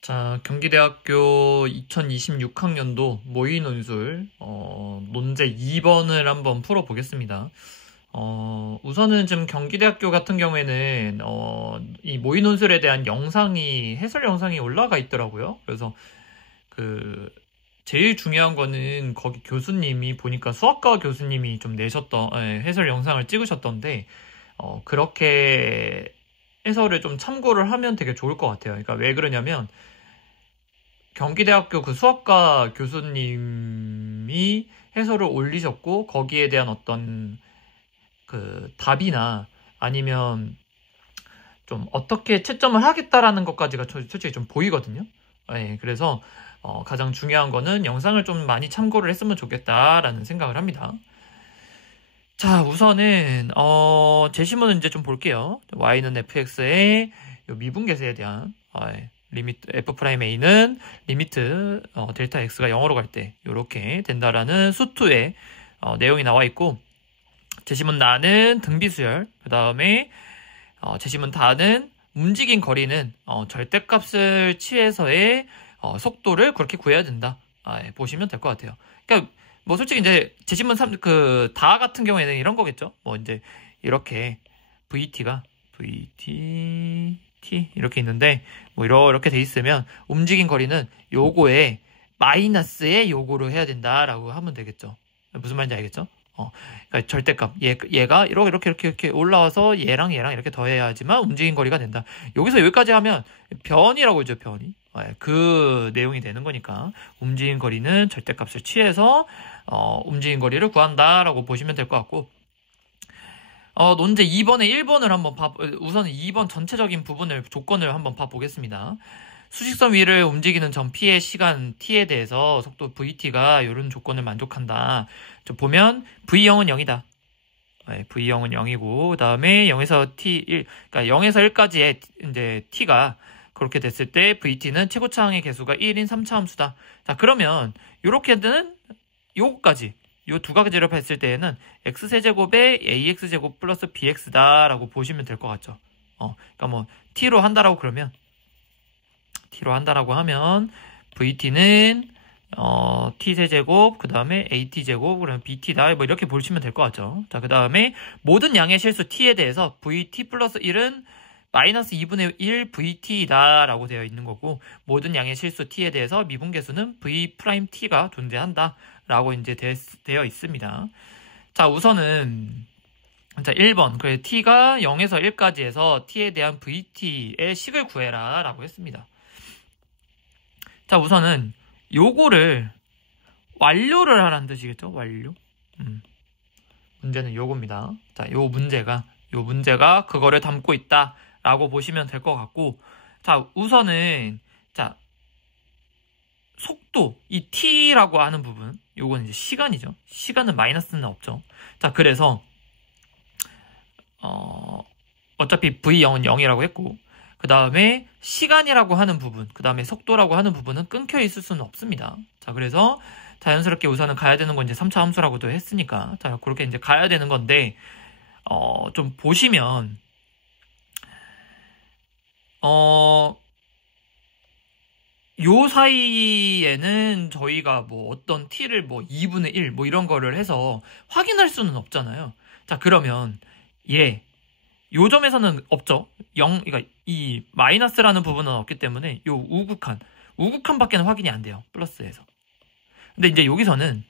자, 경기대학교 2026학년도 모의논술, 논제 2번을 한번 풀어보겠습니다. 우선은 지금 경기대학교 같은 경우에는, 이 모의논술에 대한 해설 영상이 올라가 있더라고요. 그래서 제일 중요한 거는 거기 교수님이 보니까 수학과 교수님이 좀 해설 영상을 찍으셨던데, 그렇게 해설을 좀 참고를 하면 되게 좋을 것 같아요. 그러니까 왜 그러냐면, 경기대학교 그 수학과 교수님이 해설을 올리셨고 거기에 대한 어떤 그 답이나 아니면 좀 어떻게 채점을 하겠다라는 것까지가 솔직히 좀 보이거든요. 예, 그래서 가장 중요한 거는 영상을 좀 많이 참고를 했으면 좋겠다라는 생각을 합니다. 자, 우선은 제시문은 이제 좀 볼게요. y는 fx의 미분계수에 대한 리미트 f'a는 리미트 델타 x가 0으로 갈 때 이렇게 된다라는 수투의 내용이 나와 있고, 제시문 나는 등비수열, 그 다음에 제시문 다는 움직인 거리는 절대값을 취해서의 속도를 그렇게 구해야 된다. 보시면 될 것 같아요. 그러니까 뭐 솔직히 이제 제시문 3, 다 같은 경우에는 이런 거겠죠. 뭐 이제 이렇게 VT가 T 이렇게 있는데 뭐 이렇게 돼 있으면 움직인 거리는 요거에 마이너스의 요거로 해야 된다라고 하면 되겠죠. 무슨 말인지 알겠죠? 그러니까 절대값 얘가 이렇게 올라와서 얘랑 이렇게 더해야지만 움직인 거리가 된다. 여기서 여기까지 하면 변이라고 하죠. 변이. 그 내용이 되는 거니까 움직인 거리는 절대값을 취해서 움직인 거리를 구한다라고 보시면 될 것 같고, 논제 2번에 1번을 우선 2번 전체적인 부분을 조건을 한번 봐보겠습니다. 수직선 위를 움직이는 점 P의 시간 T에 대해서 속도 VT가 이런 조건을 만족한다. 보면 V0은 0이다. V0은 0이고, 그 다음에 0에서 T1, 그러니까 0에서 1까지의 이제 T가 그렇게 됐을 때 VT는 최고차항의 개수가 1인 3차 함수다. 자, 그러면 요렇게는 요거까지 요 두 가지를 했을 때에는 x세제곱에 ax제곱 플러스 bx다라고 보시면 될 것 같죠. 그러니까 뭐 t로 한다라고 하면 vt는 t세제곱 그 다음에 at제곱 그러면 bt다 뭐 이렇게 보시면 될 것 같죠. 자, 그 다음에 모든 양의 실수 t에 대해서 vt 플러스 1은 마이너스 2분의 1 vt다 라고 되어 있는 거고, 모든 양의 실수 t에 대해서 미분계수는 v 프라임 t가 존재한다 라고 이제 되어 있습니다. 자, 우선은 자 1번 그래 t가 0에서 1까지 해서 t에 대한 vt의 식을 구해라 라고 했습니다. 자, 우선은 요거를 완료를 하라는 뜻이겠죠. 완료. 문제는 요겁니다. 자, 요 문제가 그거를 담고 있다 라고 보시면 될 것 같고, 자, 우선은 자 속도, 이 t라고 하는 부분, 요건 이제 시간이죠. 시간은 마이너스는 없죠. 자, 그래서 어차피 v0은 0이라고 했고, 그 다음에 시간이라고 하는 부분, 그 다음에 속도라고 하는 부분은 끊겨 있을 수는 없습니다. 자, 그래서 자연스럽게 우선은 가야 되는 건 이제 3차 함수라고도 했으니까, 자, 그렇게 이제 가야 되는 건데, 좀 보시면, 요 사이에는 저희가 뭐 어떤 t를 뭐 2분의 1 뭐 이런 거를 해서 확인할 수는 없잖아요. 자, 그러면 요 점에서는 없죠. 그러니까 이 마이너스라는 부분은 없기 때문에 요 우극한밖에는 확인이 안 돼요. 플러스에서. 근데 이제 여기서는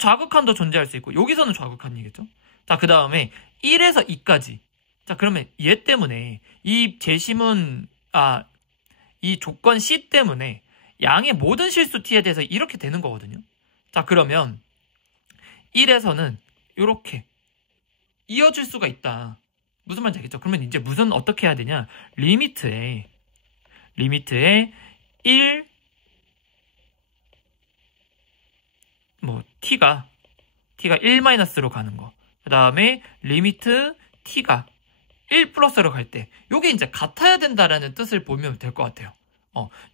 좌극한도 존재할 수 있고 여기서는 좌극한이겠죠. 자, 그 다음에 1에서 2까지. 자, 그러면 얘 때문에 이 조건 C 때문에 양의 모든 실수 t에 대해서 이렇게 되는 거거든요. 자, 그러면 1에서는 이렇게 이어질 수가 있다. 무슨 말인지 알겠죠? 그러면 이제 어떻게 해야 되냐? 리미트에 1, t가 1-로 가는 거. 그 다음에 리미트 t가 1 플러스로 갈 때, 요게 이제 같아야 된다라는 뜻을 보면 될 것 같아요.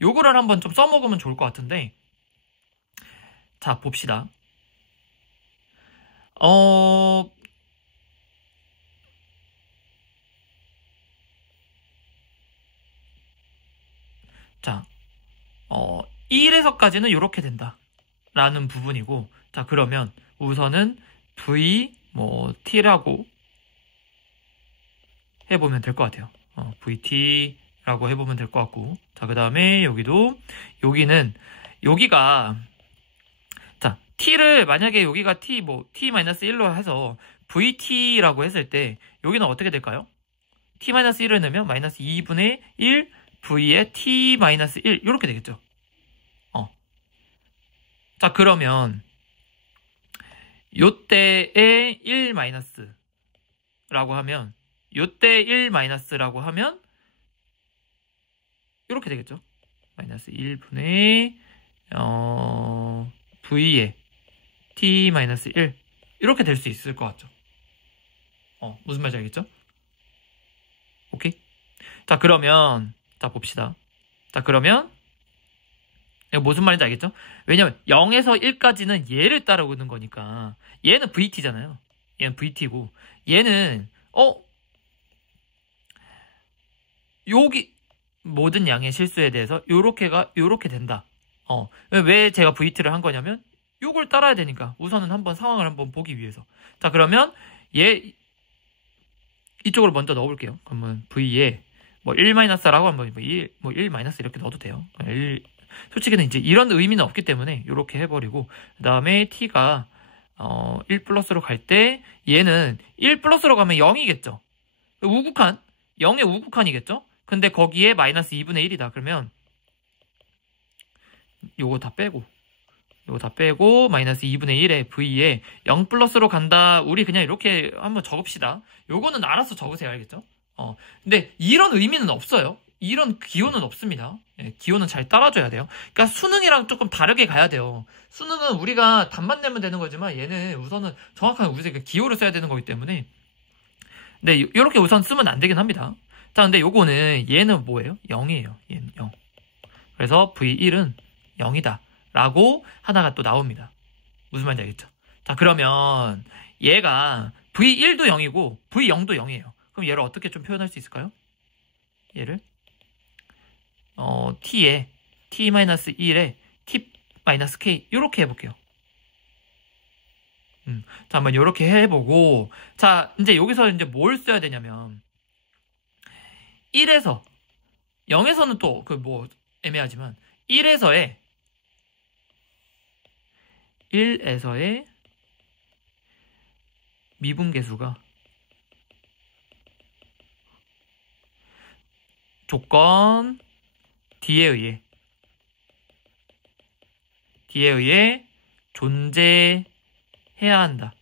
요거를 한번 좀 써먹으면 좋을 것 같은데, 자, 봅시다. 자, 1에서까지는 이렇게 된다. 라는 부분이고, 자, 그러면 우선은 v, t라고 해보면 될 것 같아요. vt라고 해보면 될 것 같고, 자, 그 다음에 여기는, 여기가, 자, t를 만약에 여기가 t-1로 해서 vt라고 했을 때, 여기는 어떻게 될까요? t-1을 넣으면 마이너스 2분의 1 v에 t-1 이렇게 되겠죠. 자, 그러면 요때에 1 마이너스라고 하면 요때 1 마이너스라고 하면 이렇게 되겠죠. 마이너스 1분의 v에 t-1 이렇게 될 수 있을 것 같죠. 무슨 말인지 알겠죠? 오케이? 자, 그러면 자, 봅시다. 자, 그러면 이거 무슨 말인지 알겠죠? 왜냐면 0에서 1까지는 얘를 따라오는 거니까 얘는 vt잖아요. 얘는 vt고 얘는 여기 모든 양의 실수에 대해서 요렇게 된다. 왜 제가 vt를 한 거냐면 요걸 따라야 되니까 우선은 한번 상황을 한번 보기 위해서. 자, 그러면 얘 이쪽으로 먼저 넣어볼게요. 그러면 v에 1-라고 한번 1 이렇게 넣어도 돼요. 솔직히는 이제 이런 의미는 없기 때문에 이렇게 해버리고, 그 다음에 t가 1 플러스로 갈 때 얘는 1 플러스로 가면 0이겠죠. 우극한 0의 우극한이겠죠. 근데 거기에 마이너스 2분의 1이다. 그러면 요거 다 빼고 마이너스 2분의 1에 v에 0 플러스로 간다. 우리 그냥 이렇게 한번 적읍시다. 요거는 알아서 적으세요. 알겠죠? 근데 이런 의미는 없어요. 이런 기호는 없습니다. 기호는 잘 따라줘야 돼요. 그러니까 수능이랑 조금 다르게 가야 돼요. 수능은 우리가 답만 내면 되는 거지만 얘는 우선은 정확하게 우리가 기호를 써야 되는 거기 때문에 네, 이렇게 우선 쓰면 안 되긴 합니다. 자, 근데 요거는 얘는 뭐예요? 0이에요. 얘는 0. 그래서 v1은 0이다. 라고 하나가 또 나옵니다. 무슨 말인지 알겠죠? 자, 그러면 얘가 v1도 0이고 v0도 0이에요. 그럼 얘를 어떻게 좀 표현할 수 있을까요? 얘를 t에 t-1에 t-k 이렇게 해볼게요. 자, 한번 이렇게 해보고, 자, 이제 여기서 이제 뭘 써야 되냐면 1에서 0에서는 또 애매하지만 1에서의 미분계수가 조건 D에 의해 존재해야 한다.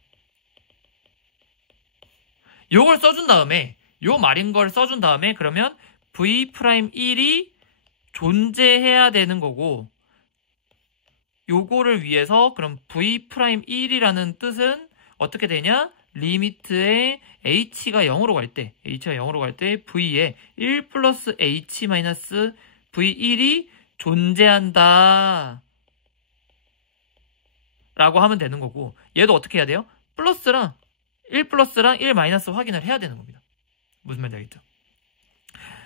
요걸 써준 다음에 요 말인 걸 써준 다음에 그러면 v'1이 존재해야 되는 거고 요거를 위해서 그럼 v'1이라는 뜻은 어떻게 되냐? 리미트에 h가 0으로 갈 때 v에 1 플러스 h 마이너스 v1이 존재한다 라고 하면 되는 거고 얘도 어떻게 해야 돼요? 플러스랑 1 플러스랑 1 마이너스 확인을 해야 되는 겁니다. 무슨 말인지 알겠죠?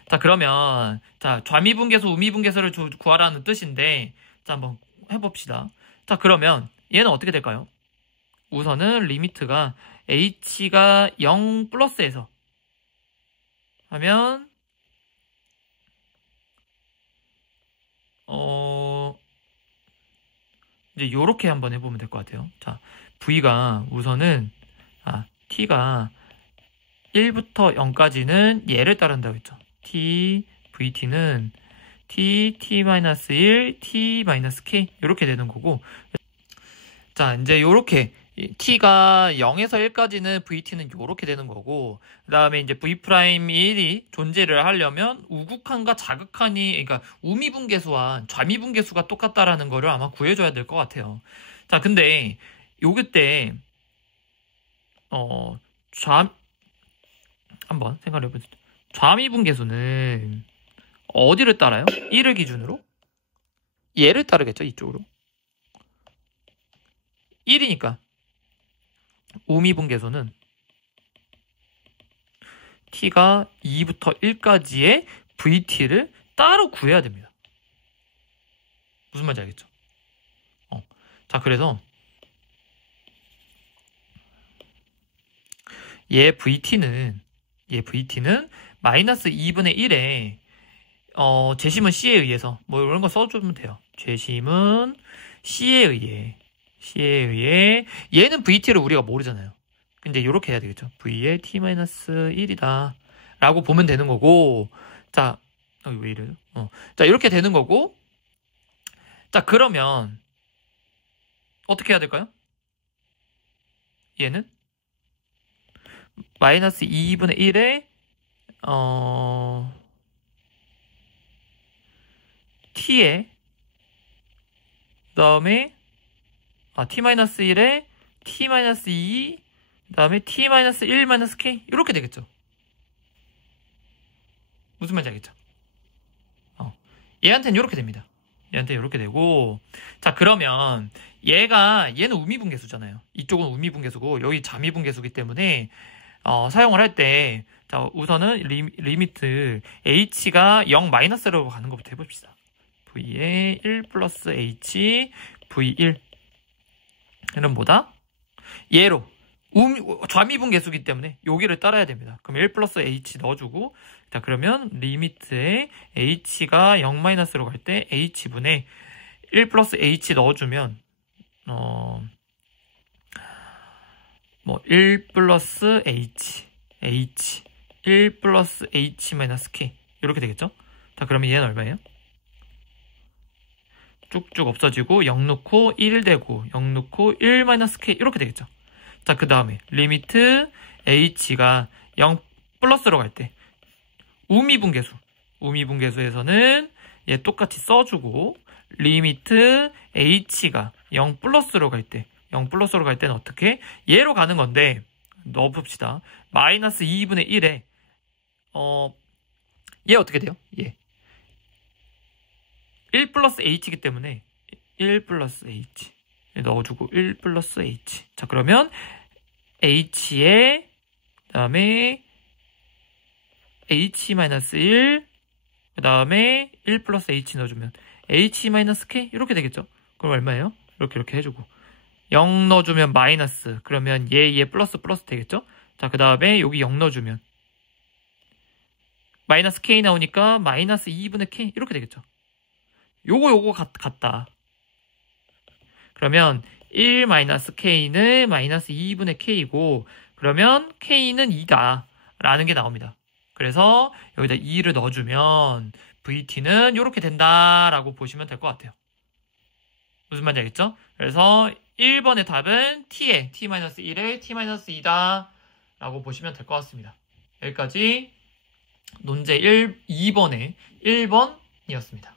자, 그러면 자, 좌미분계수, 우미분계수를 구하라는 뜻인데 자, 한번 해봅시다. 자, 그러면 얘는 어떻게 될까요? 우선은 리미트가 h가 0 플러스에서 하면 이제 요렇게 한번 해보면 될 것 같아요. 자, v가 우선은 t가 1부터 0까지는 얘를 따른다고 했죠. vt는 t-1, t-k 이렇게 되는 거고 자, 이제 요렇게 t가 0에서 1까지는 vt는 요렇게 되는 거고 그 다음에 이제 v'1이 존재를 하려면 우극한과 자극한이 그러니까 우미분계수와 좌미분계수가 똑같다라는 거를 아마 구해줘야 될 것 같아요. 자, 근데 요게 때 한번 생각해보세요. 좌미분계수는 어디를 따라요? 1을 기준으로? 얘를 따르겠죠, 이쪽으로. 1이니까 우미분계수는 t가 2부터 1까지의 vt를 따로 구해야 됩니다. 무슨 말인지 알겠죠? 자, 그래서 얘 VT는 마이너스 2분의 1에 재심은 C에 의해서 뭐 이런 거 써주면 돼요. 재심은 C에 의해 얘는 VT를 우리가 모르잖아요. 근데 이렇게 해야 되겠죠. V에 T-1이다 라고 보면 되는 거고, 자, 왜 이래요? 자, 이렇게 되는 거고, 자, 그러면 어떻게 해야 될까요? 얘는 마이너스 2분의 1에 t에 그 다음에 t-1에 t-2 그 다음에 t-1-k 이렇게 되겠죠. 무슨 말인지 알겠죠? 얘한테는 이렇게 됩니다. 얘한테 이렇게 되고, 자, 그러면 얘는 우미분계수잖아요. 이쪽은 우미분계수고 여기 자미분계수기 때문에 사용을 할 때, 자, 우선은 리미트 h가 0 마이너스로 가는 것부터 해봅시다. v에 1 플러스 h v1 얘는 뭐다? 얘로 좌미분계수기 때문에 여기를 따라야 됩니다. 그럼 1 플러스 h 넣어주고, 자, 그러면 리미트에 h가 0 마이너스로 갈 때 h분의 1 플러스 h 넣어주면 1 플러스 h 1 플러스 h 마이너스 k 이렇게 되겠죠? 자, 그러면 얘는 얼마예요? 쭉쭉 없어지고 0 넣고 1 되고 0 넣고 1 마이너스 k 이렇게 되겠죠? 자, 그 다음에 리미트 h가 0 플러스로 갈 때 우미분계수에서는 얘 똑같이 써주고, 리미트 h가 0 플러스로 갈 때는 어떻게? 얘로 가는 건데 넣어봅시다. 마이너스 2분의 1에 얘 어떻게 돼요? 얘 1 플러스 h이기 때문에 1 플러스 h 넣어주고 1 플러스 h. 자, 그러면 h에 그 다음에 h-1 그 다음에 1 플러스 h 넣어주면 h-k 이렇게 되겠죠. 그럼 얼마예요? 이렇게 해주고 0 넣어주면 마이너스, 그러면 얘 플러스 되겠죠. 자, 그 다음에 여기 0 넣어주면 마이너스 k 나오니까 마이너스 2분의 k 이렇게 되겠죠. 요거 같다. 그러면 1 마이너스 k는 마이너스 2분의 k이고, 그러면 k는 2다 라는 게 나옵니다. 그래서 여기다 2를 넣어주면 VT는 이렇게 된다라고 보시면 될 것 같아요. 무슨 말인지 알겠죠? 그래서 1번의 답은 T에 T-1에 T-2다 라고 보시면 될 것 같습니다. 여기까지 논제 2번의 1번이었습니다.